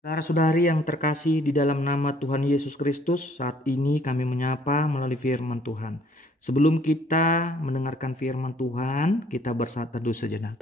Saudara-saudari yang terkasih di dalam nama Tuhan Yesus Kristus, saat ini kami menyapa melalui firman Tuhan. Sebelum kita mendengarkan firman Tuhan, kita bersatu teduh sejenak.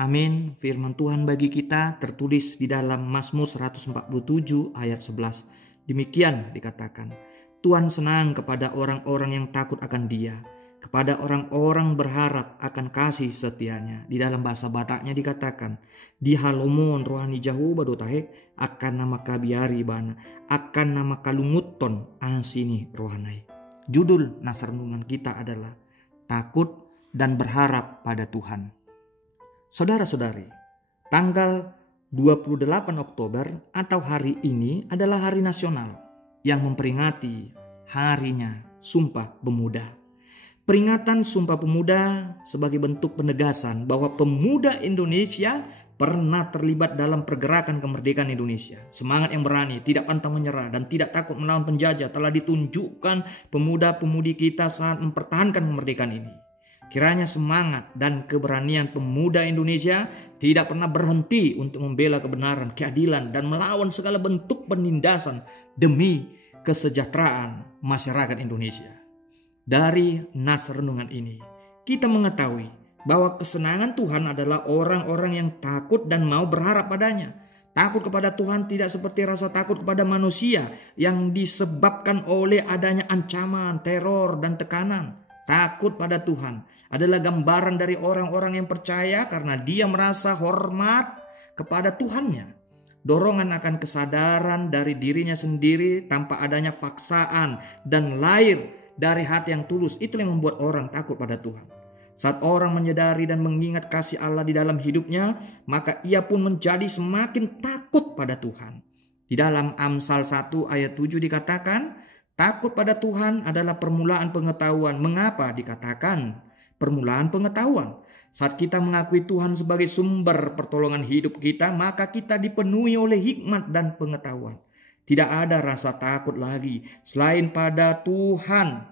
Amin. Firman Tuhan bagi kita tertulis di dalam Mazmur 147 ayat 11. Demikian dikatakan, Tuhan senang kepada orang-orang yang takut akan Dia, kepada orang-orang berharap akan kasih setianya. Di dalam bahasa Bataknya dikatakan, di halomon rohani jauh badotahe akan nama kabiari bana, akan nama kalunguton asini rohanai. Judul nasar renungan kita adalah takut dan berharap pada Tuhan. Saudara-saudari, tanggal 28 Oktober atau hari ini adalah hari nasional yang memperingati harinya Sumpah Pemuda. Peringatan Sumpah Pemuda sebagai bentuk penegasan bahwa pemuda Indonesia pernah terlibat dalam pergerakan kemerdekaan Indonesia. Semangat yang berani, tidak pantang menyerah, dan tidak takut melawan penjajah telah ditunjukkan pemuda-pemudi kita saat mempertahankan kemerdekaan ini. Kiranya semangat dan keberanian pemuda Indonesia tidak pernah berhenti untuk membela kebenaran, keadilan, dan melawan segala bentuk penindasan demi kesejahteraan masyarakat Indonesia. Dari nas renungan ini, kita mengetahui bahwa kesenangan Tuhan adalah orang-orang yang takut dan mau berharap padanya. Takut kepada Tuhan tidak seperti rasa takut kepada manusia yang disebabkan oleh adanya ancaman, teror, dan tekanan. Takut pada Tuhan adalah gambaran dari orang-orang yang percaya karena dia merasa hormat kepada Tuhannya. Dorongan akan kesadaran dari dirinya sendiri tanpa adanya paksaan dan lahir dari hati yang tulus, itu yang membuat orang takut pada Tuhan. Saat orang menyadari dan mengingat kasih Allah di dalam hidupnya, maka ia pun menjadi semakin takut pada Tuhan. Di dalam Amsal 1 ayat 7 dikatakan, takut pada Tuhan adalah permulaan pengetahuan. Mengapa dikatakan permulaan pengetahuan? Saat kita mengakui Tuhan sebagai sumber pertolongan hidup kita, maka kita dipenuhi oleh hikmat dan pengetahuan. Tidak ada rasa takut lagi selain pada Tuhan.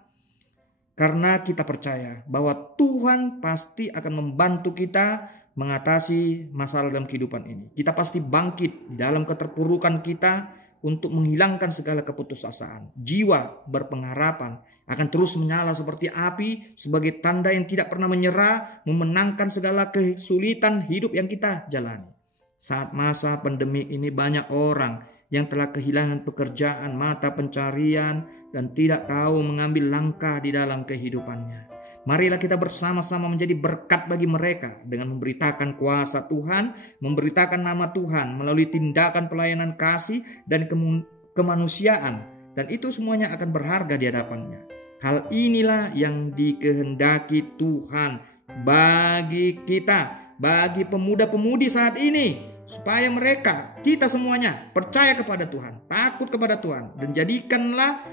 Karena kita percaya bahwa Tuhan pasti akan membantu kita mengatasi masalah dalam kehidupan ini. Kita pasti bangkit di dalam keterpurukan kita untuk menghilangkan segala keputusasaan. Jiwa berpengharapan akan terus menyala seperti api sebagai tanda yang tidak pernah menyerah, memenangkan segala kesulitan hidup yang kita jalani. Saat masa pandemi ini banyak orang yang telah kehilangan pekerjaan, mata pencarian, dan tidak tahu mengambil langkah di dalam kehidupannya. Marilah kita bersama-sama menjadi berkat bagi mereka dengan memberitakan kuasa Tuhan, memberitakan nama Tuhan melalui tindakan pelayanan kasih dan kemanusiaan. Dan itu semuanya akan berharga di hadapannya. Hal inilah yang dikehendaki Tuhan bagi kita, bagi pemuda-pemudi saat ini. Supaya mereka, kita semuanya percaya kepada Tuhan, takut kepada Tuhan. Dan jadikanlah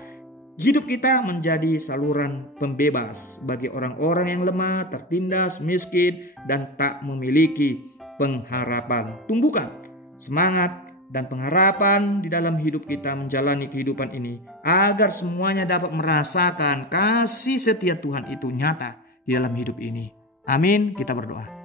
hidup kita menjadi saluran pembebas bagi orang-orang yang lemah, tertindas, miskin, dan tak memiliki pengharapan. Tumbuhkan semangat dan pengharapan di dalam hidup kita menjalani kehidupan ini, agar semuanya dapat merasakan kasih setia Tuhan itu nyata di dalam hidup ini. Amin. Kita berdoa.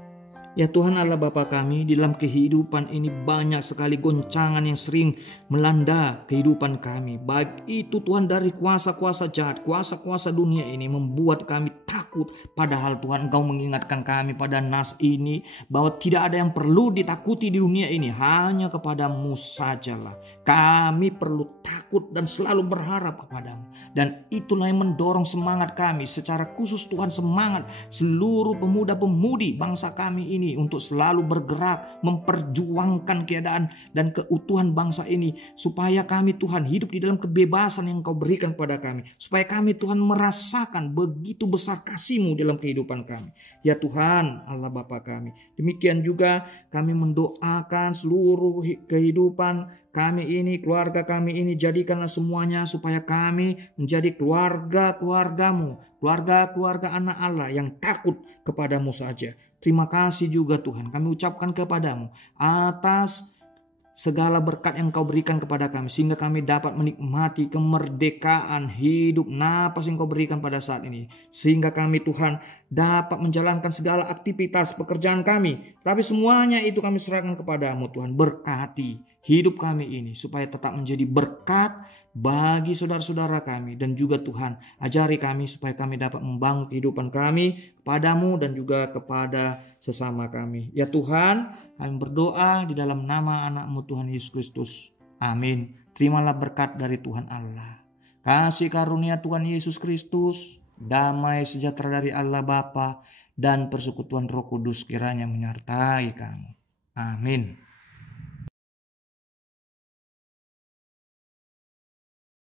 Ya Tuhan Allah Bapa kami, di dalam kehidupan ini banyak sekali goncangan yang sering melanda kehidupan kami. Baik itu Tuhan dari kuasa-kuasa jahat, kuasa-kuasa dunia ini membuat kami takut. Padahal Tuhan Engkau mengingatkan kami pada nas ini bahwa tidak ada yang perlu ditakuti di dunia ini, hanya kepadamu sajalah. Kami perlu takut dan selalu berharap kepadamu. Dan itulah yang mendorong semangat kami, secara khusus Tuhan semangat seluruh pemuda-pemudi bangsa kami ini untuk selalu bergerak memperjuangkan keadaan dan keutuhan bangsa ini, supaya kami Tuhan hidup di dalam kebebasan yang Kau berikan kepada kami, supaya kami Tuhan merasakan begitu besar kasih-Mu dalam kehidupan kami. Ya Tuhan Allah Bapa kami, demikian juga kami mendoakan seluruh kehidupan kami ini, keluarga kami ini, jadikanlah semuanya supaya kami menjadi keluarga-keluarga-Mu, keluarga-keluarga anak Allah yang takut kepadamu saja. Terima kasih juga Tuhan kami ucapkan kepadamu atas segala berkat yang Kau berikan kepada kami, sehingga kami dapat menikmati kemerdekaan hidup napas yang Kau berikan pada saat ini, sehingga kami Tuhan dapat menjalankan segala aktivitas pekerjaan kami. Tapi semuanya itu kami serahkan kepadamu Tuhan. Berkati hidup kami ini supaya tetap menjadi berkat bagi saudara-saudara kami, dan juga Tuhan ajari kami supaya kami dapat membangun kehidupan kami kepadamu dan juga kepada sesama kami. Ya Tuhan, kami berdoa di dalam nama anak-Mu Tuhan Yesus Kristus. Amin. Terimalah berkat dari Tuhan Allah, kasih karunia Tuhan Yesus Kristus, damai sejahtera dari Allah Bapa, dan persekutuan Roh Kudus kiranya menyertai kamu. Amin.